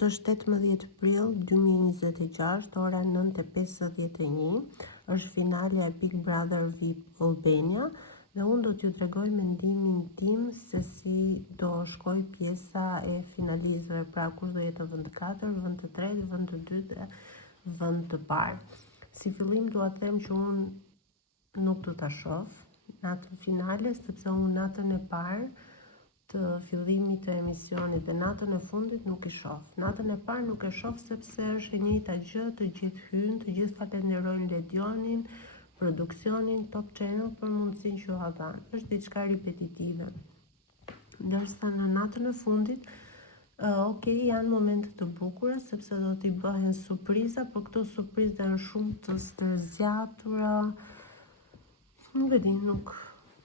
Është 18 prill 2026, ora 9:51, është finalja e Big Brother VIP Albania dhe unë do t'ju tregoj mendimin tim se si do shkoj pjesa e finalistëve, pra kush do jetë në vend të 4, vend të 3, vend të 2 dhe vend të parë. Si fillim dua të them që unë nuk do ta shoh natën finale, sepse unë natën e parë të fillimit të emisionit dhe natën e fundit nuk i shoh. Natën e parë nuk e shoh sepse është e njëjta gjë, të gjithë hynë, të gjithë falenderojnë Ledionin, produksionin, Top Channel për mundësinë që u dhanë. Është diçka repetitive. Ndërsa në natën e fundit, janë momente të bukura sepse do t'i bëhen surpriza, por këto surpriza janë shumë të stërziatura. Nuk e di, nuk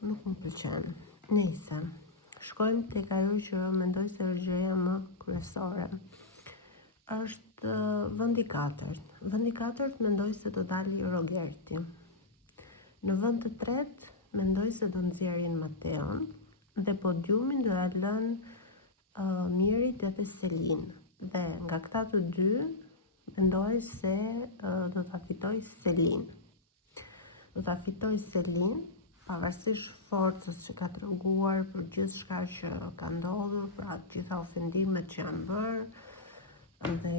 më pëlqen. Nëse shkojmë tek ajo që mendoj se është gjëja më kryesore. Është vendi 4. Vendi 4 mendoj se do dali Rogerti. Në vend të 3 mendoj se do nxjerrin Mateon dhe podiumin do ja lënë Mirit edhe Selin. Dhe nga këta të dy mendoj se do ta fitoj Selin. Pavarësisht forcës që ka treguar për gjithë shka që ka ndodhur, pra gjitha ofendimet që janë bërë dhe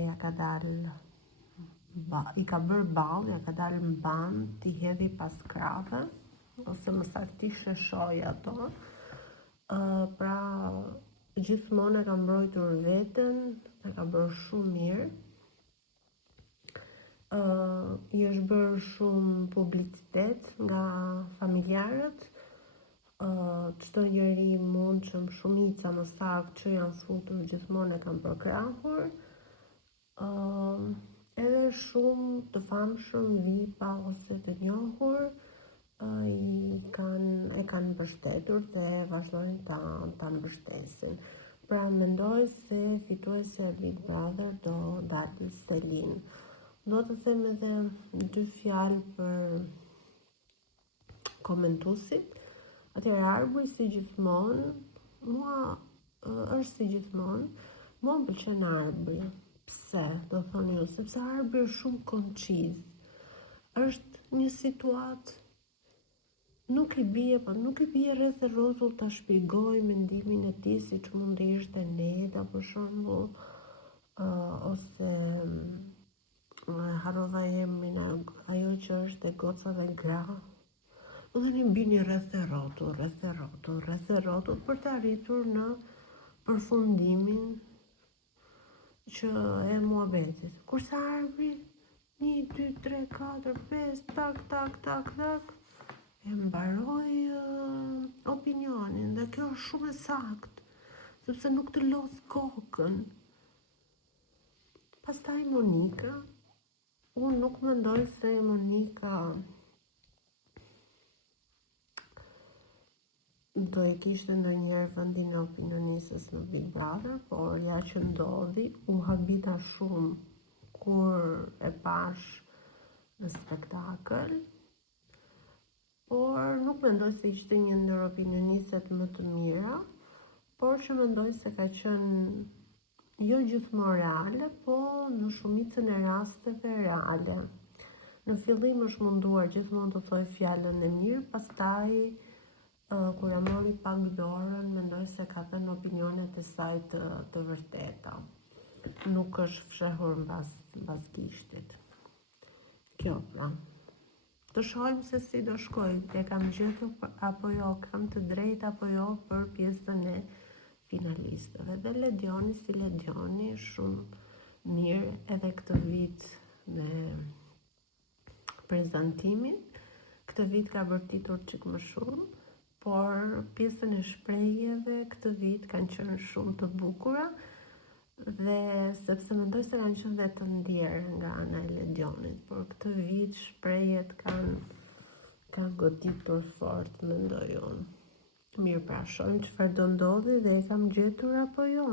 i ka bërë ball, ja ka dalë mban, t'i hedhi pas krave, ose më saktisht shoj ato. Pra gjithmonë e ka mbrojtur veten, e ka bërë shumë mirë. I është bërë shumë publicitet nga familjarët, çdo njeri i mundshëm, shumica më saktë që janë futur gjithmonë e kanë përkrahur. Edhe shumë të famshëm, VIP-a ose të njohur e kanë mbështetur dhe vazhdojnë ta mbështesin. Pra mendoj se fituesja e Big Brother do dalë Selin. Do të them edhe 2 fjalë për komentuesit. Atëherë Arbri si gjithmonë, mua më pëlqen Arbri. Pse? Do thoni ju, sepse Arbri është shumë konciz. Është një situatë, nuk i bie rreth e rrotull ta shpjegoj mendimin e tij, siç mund të ishte Neda për shembull, ose harrova emrin, ajo që është e goca dhe gra. Do të bini rreth e rrotull për të arritur në përfundimin që e muhabetit. Kurse Arbri 1, 2, 3, 4, 5, tak, e mbaroi opinionin dhe kjo është shumë e saktë, sepse nuk të lodh kokën. Pastaj Monika, unë nuk mendoj se Monika do e kishte ndonjëherë vendin e opinionisës në Big Brother, por ja që ndodhi, u habita shumë kur e pash në spektakël, por nuk mendoj se ishte një ndër opinioniset më të mira, por që mendoj se ka qenë jo gjithmonë reale, po në shumicën e rasteve reale. Në fillim është munduar gjithmonë të thoj fjalën e mirë, pastaj kur e mori pak dorën, mendoj se ka thënë opinionet e saj të vërteta. Nuk është fshehur mbas gishtit. Kjo pra. Të shohim se si do shkoj, e kam gjetur apo jo, kam të drejtë apo jo për pjesën e finalistëve. Dhe Ledioni si Ledioni, shumë mirë edhe këtë vit me prezantimin. Këtë vit ka bërtitur çik më shumë, por pjesën e shprehjeve këtë vit kanë qenë shumë të bukura, dhe sepse mendoj se kanë qenë dhe të ndjerë nga ana e Ledionit, por këtë vit shprehjet kanë goditur fort, mendoj unë. Mirë, pra shohim çfarë do ndodhi dhe e kam gjetur apo jo.